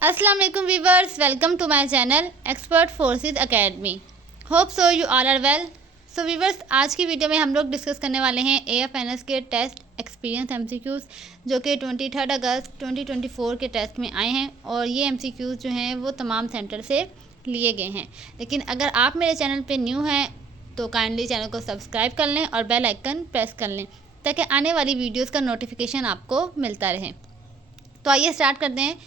अस्सलाम वालेकुम viewers, welcome to my channel expert forces academy. Hope so you all are well. So viewers, आज की video में हम लोग डिस्कस करने वाले हैं AFNS के टेस्ट एक्सपीरियंस MCQs जो कि 23 अगस्त 2024 के टेस्ट में आए हैं। और ये MCQs जो हैं वो तमाम सेंटर से लिए गए हैं। लेकिन अगर आप मेरे चैनल पर न्यू हैं तो काइंडली चैनल को सब्सक्राइब कर लें और बेल आइकन प्रेस कर लें ताकि आने वाली वीडियोज़ का नोटिफिकेशन आपको मिलता रहे। तो आइए स्टार्ट करते हैं।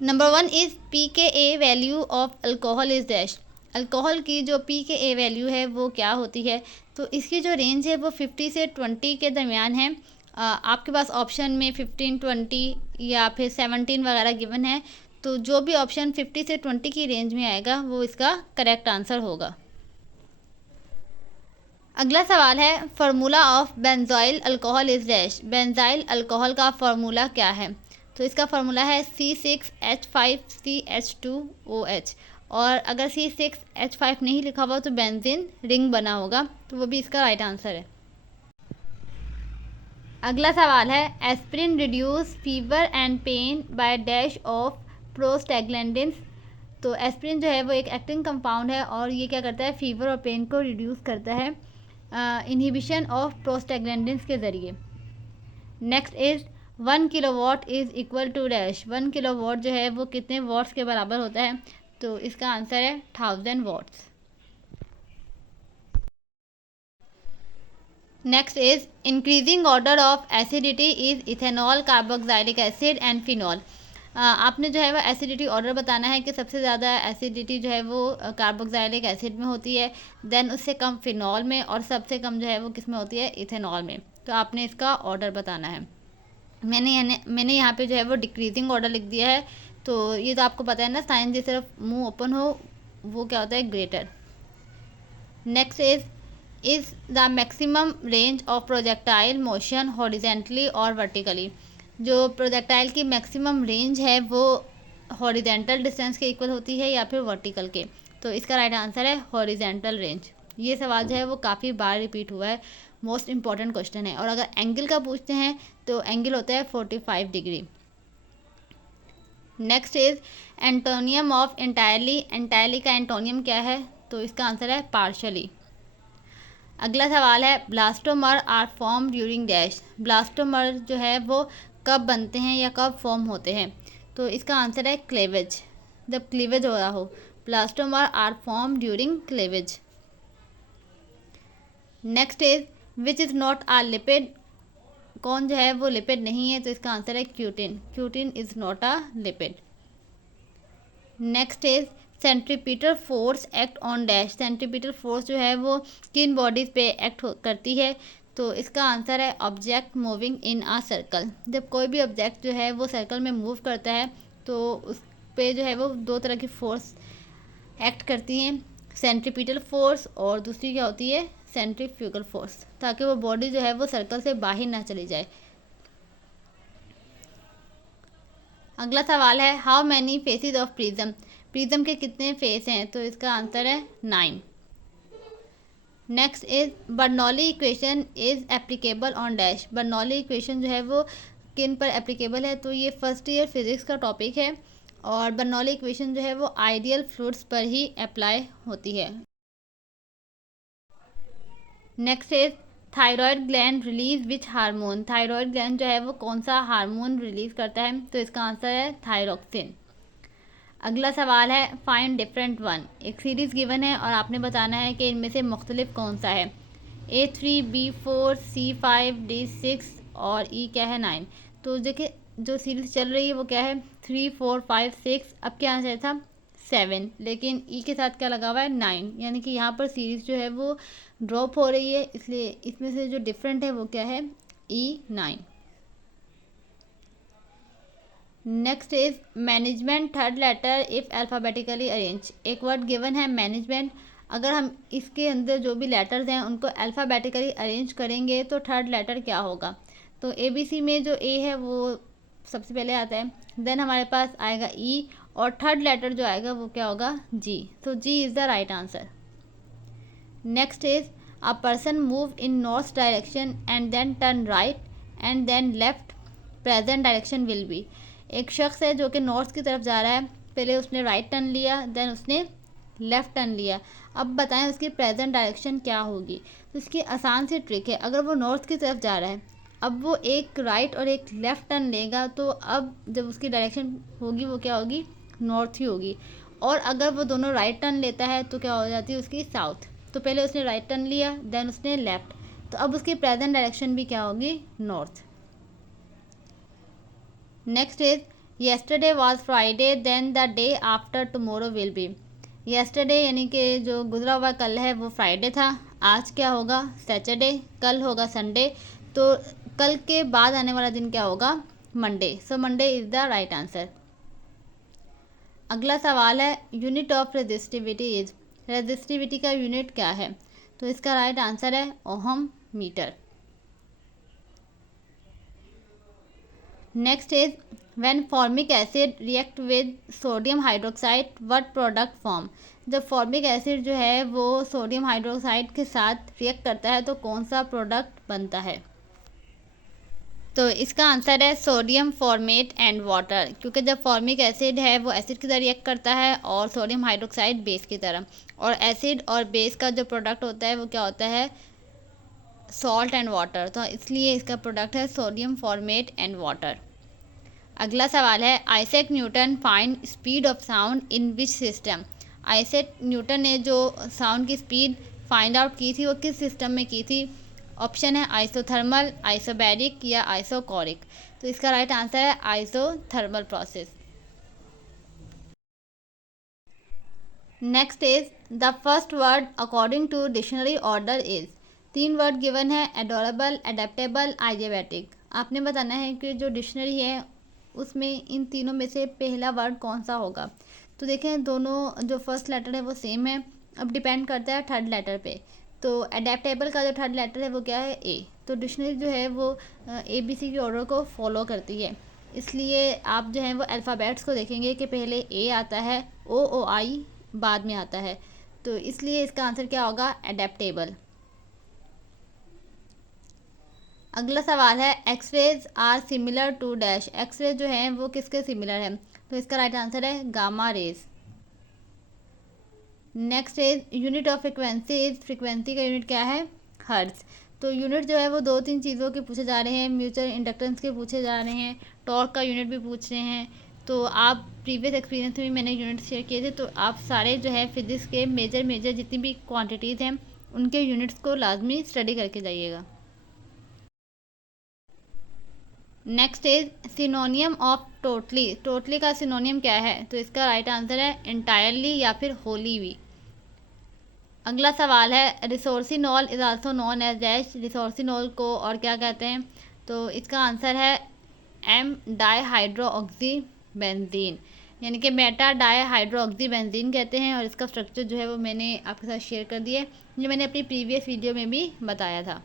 Number 1 is pKa value of alcohol is dash. Alcohol की जो pKa वैल्यू है वो क्या होती है? तो इसकी जो रेंज है वो 50 से 20 के दरमियान है। आपके पास ऑप्शन में 15, 20 या फिर 17 वगैरह गिवन है। तो जो भी ऑप्शन 50 से 20 की रेंज में आएगा वो इसका करेक्ट आंसर होगा। अगला सवाल है, formula of benzoyl alcohol is dash. Benzyl alcohol का फार्मूला क्या है? तो इसका फार्मूला है C6H5CH2OH। और अगर C6H5 नहीं लिखा हुआ तो बेंजीन रिंग बना होगा, तो वो भी इसका राइट आंसर है। अगला सवाल है, aspirin reduce fever and pain by dash of prostaglandins. तो एस्पिरिन जो है वो एक एक्टिंग कंपाउंड है और ये क्या करता है, फीवर और पेन को रिड्यूस करता है इनहिबिशन ऑफ प्रोस्टैग्लैंडिन्स के ज़रिए। Next is 1 kilowatt is equal to dash. 1 kilowatt जो है वो कितने वाट्स के बराबर होता है? तो इसका आंसर है 1000 watts. Next is increasing order of acidity is ethanol, carboxylic acid and phenol. आपने जो है वो एसिडिटी ऑर्डर बताना है कि सबसे ज़्यादा एसिडिटी जो है वो कार्बोक्सिलिक एसिड में होती है, देन उससे कम फिनॉल में, और सबसे कम जो है वो किस में होती है, इथेनॉल में। तो आपने इसका ऑर्डर बताना है। मैंने यहाँ पे जो है वो डिक्रीजिंग ऑर्डर लिख दिया है। तो ये तो आपको पता है ना, साइन जी सिर्फ मुंह ओपन हो वो क्या होता है, greater. Next is the maximum range of projectile motion horizontally और वर्टिकली। जो प्रोजेक्टाइल की मैक्सिमम रेंज है वो हॉरिजेंटल डिस्टेंस के इक्वल होती है या फिर वर्टिकल के। तो इसका राइट आंसर है हॉरिजेंटल रेंज। ये सवाल जो है वो काफ़ी बार रिपीट हुआ है, मोस्ट इंपॉर्टेंट क्वेश्चन है। और अगर एंगल का पूछते हैं तो एंगल होता है 45 degree. Next is antonym of entirely. Entirely का एंटोनियम क्या है? तो इसका आंसर है पार्शली। अगला सवाल है, blastomere are form during dash. Blastomere जो है वो कब बनते हैं या कब फॉर्म होते हैं? तो इसका आंसर है क्लेवेज, जब क्लीवेज हो रहा हो। Blastomere are form during cleavage. Next is which is not a lipid. कौन जो है वो लिपिड नहीं है? तो इसका आंसर है cutin. Cutin is not a lipid. Next is centripetal force act on dash. Centripetal force जो है वो किन बॉडीज़ पे एक्ट करती है? तो इसका आंसर है object moving in a circle. जब कोई भी ऑब्जेक्ट जो है वो सर्कल में मूव करता है तो उस पे जो है वो दो तरह की फोर्स एक्ट करती हैं, सेंट्रीपिटल फोर्स और दूसरी क्या होती है, सेंट्रीफ्यूगल फोर्स, ताकि वो बॉडी जो है वो सर्कल से बाहर ना चली जाए। अगला सवाल है, how many faces of prism. Prism के कितने फेस हैं? तो इसका आंसर है 9। Next is Bernoulli equation is applicable on dash. Bernoulli equation जो है वो किन पर एप्लीकेबल है? तो ये फर्स्ट ईयर फिजिक्स का टॉपिक है और बर्नौली इक्वेशन जो है वो आइडियल फ्लूइड्स पर ही अप्लाई होती है। Next is thyroid gland release which hormone. Thyroid gland जो है वो कौन सा हार्मोन रिलीज करता है? तो इसका आंसर है थायरोक्सिन। अगला सवाल है, फाइंड डिफरेंट वन। एक सीरीज़ गिवन है और आपने बताना है कि इनमें से मुख्तलिफ कौन सा है। A3, B4, C5, D6 और E क्या है, 9। तो देखिए जो सीरीज़ चल रही है वो क्या है, 3, 4, 5, 6। अब क्या आंसर था, 7, लेकिन E के साथ क्या लगा हुआ है, 9। यानी कि यहाँ पर सीरीज़ जो है वो ड्रॉप हो रही है, इसलिए इसमें से जो डिफरेंट है वो क्या है, E9। Next is management third letter if alphabetically arrange. एक वर्ड गिवन है मैनेजमेंट, अगर हम इसके अंदर जो भी लेटर्स हैं उनको अल्फ़ाबेटिकली अरेंज करेंगे तो थर्ड लेटर क्या होगा? तो ABC में जो A है वो सबसे पहले आता है, देन हमारे पास आएगा E और थर्ड लेटर जो आएगा वो क्या होगा, G। तो G is the right answer. Next is a person move in north direction and then turn right and then left, present direction will be. एक शख्स है जो कि नॉर्थ की तरफ जा रहा है, पहले उसने राइट टर्न लिया, देन उसने लेफ़्ट टर्न लिया। अब बताएं उसकी प्रेजेंट डायरेक्शन क्या होगी। तो इसकी आसान सी ट्रिक है, अगर वो नॉर्थ की तरफ जा रहा है, अब वो एक राइट और एक लेफ़्ट टर्न लेगा, तो अब जब उसकी डायरेक्शन होगी वो क्या होगी, नॉर्थ ही होगी। और अगर वो दोनों राइट टर्न लेता है तो क्या हो जाती है उसकी, साउथ। तो पहले उसने राइट टर्न लिया, देन उसने लेफ़्ट, तो अब उसकी प्रेजेंट डायरेक्शन भी क्या होगी, north. Next is yesterday was Friday then the day after tomorrow will be. Yesterday यानी कि जो गुजरा हुआ कल है वो फ्राइडे था, आज क्या होगा, सैटरडे, कल होगा संडे, तो कल के बाद आने वाला दिन क्या होगा, Monday. So Monday is the right answer. अगला सवाल है unit of resistivity is. Resistivity का यूनिट क्या है, तो इसका राइट आंसर है ohm meter. Next is when formic acid react with sodium hydroxide what product form. जब फॉर्मिक एसिड जो है वो सोडियम हाइड्रोक्साइड के साथ रिएक्ट करता है तो कौन सा प्रोडक्ट बनता है। तो इसका आंसर है सोडियम फॉर्मेट एंड वाटर, क्योंकि जब फॉर्मिक एसिड है वो एसिड की तरह रिएक्ट करता है और सोडियम हाइड्रोक्साइड बेस की तरह, और एसिड और बेस का जो प्रोडक्ट होता है वो क्या होता है, सॉल्ट एंड वाटर, तो इसलिए इसका प्रोडक्ट है सोडियम फॉर्मेट एंड वाटर। अगला सवाल है Isaac Newton find speed of sound in which system. Isaac Newton ने जो साउंड की स्पीड फाइंड आउट की थी वो किस सिस्टम में की थी। ऑप्शन है आइसोथर्मल, आइसोबैरिक या आइसोकोरिक। तो इसका राइट आंसर है isothermal process. Next is the first word according to dictionary order is. 3 word given है, एडोरेबल, एडेप्टेबल, आइडियाबैटिक। आपने बताना है कि जो डिक्शनरी है उसमें इन तीनों में से पहला वर्ड कौन सा होगा। तो देखें दोनों जो फर्स्ट लेटर है वो सेम है, अब डिपेंड करता है थर्ड लेटर पे। तो एडेप्टेबल का जो थर्ड लेटर है वो क्या है, ए। तो डिक्शनरी जो है वो ABC के ऑर्डर को फॉलो करती है, इसलिए आप जो है वो अल्फ़ाबेट्स को देखेंगे कि पहले ए आता है, OI बाद में आता है, तो इसलिए इसका आंसर क्या होगा, एडेप्टेबल। अगला सवाल है X rays are similar to dash. X ray जो है वो किसके सिमिलर है, तो इसका राइट आंसर है gamma rays. Next is unit of frequency is. Frequency का यूनिट क्या है, हर्ट्ज। तो यूनिट जो है वो 2-3 चीज़ों के पूछे जा रहे हैं, म्यूचुअल इंडक्टेंस के पूछे जा रहे हैं, टॉर्क का यूनिट भी पूछ रहे हैं। तो आप प्रीवियस एक्सपीरियंस में भी मैंने यूनिट शेयर किए थे, तो आप सारे जो है फिजिक्स के मेजर जितनी भी क्वांटिटीज़ हैं उनके यूनिट्स को लाजमी स्टडी करके जाइएगा। Next is सिनोनियम of totally. Totally का सिनोनियम क्या है, तो इसका राइट आंसर है इंटायरली या फिर होली भी। अगला सवाल है resorcinol is also known as dash. Resorcinol को और क्या कहते हैं, तो इसका आंसर है M डाईहाइड्रोऑक्सी बेंजीन, यानी कि मेटा डाईहाइड्रोऑक्सी बेंजीन कहते हैं। और इसका स्ट्रक्चर जो है वो मैंने आपके साथ शेयर कर दिया है, जो मैंने अपनी प्रीवियस वीडियो में भी बताया था।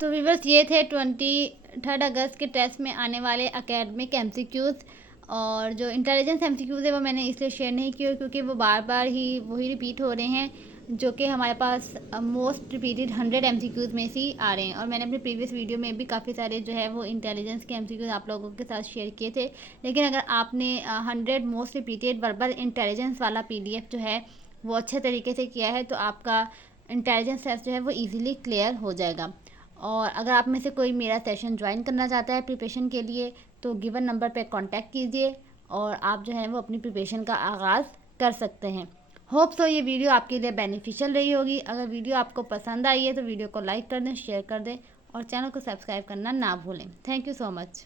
तो व्यूअर्स ये थे 23 अगस्त के टेस्ट में आने वाले एकेडमिक MCQs। और जो इंटेलिजेंस MCQs है वो मैंने इसलिए शेयर नहीं किए क्योंकि वो बार बार ही वही रिपीट हो रहे हैं, जो कि हमारे पास मोस्ट रिपीटेड 100 MCQs में से ही आ रहे हैं। और मैंने अपने प्रीवियस वीडियो में भी काफ़ी सारे जो है वो इंटेलिजेंस के MCQs आप लोगों के साथ शेयर किए थे। लेकिन अगर आपने 100 मोस्ट रिपीटेड वर्बल इंटेलिजेंस वाला PDF जो है वो अच्छे तरीके से किया है तो आपका इंटेलिजेंस टेस्ट जो है वो ईज़िली क्लियर हो जाएगा। और अगर आप में से कोई मेरा सेशन ज्वाइन करना चाहता है प्रिपरेशन के लिए तो गिवन नंबर पे कांटेक्ट कीजिए और आप जो है वो अपनी प्रिपरेशन का आगाज़ कर सकते हैं। होप सो ये वीडियो आपके लिए बेनिफिशियल रही होगी। अगर वीडियो आपको पसंद आई है तो वीडियो को लाइक कर दें, शेयर कर दें और चैनल को सब्सक्राइब करना ना भूलें। Thank you so much.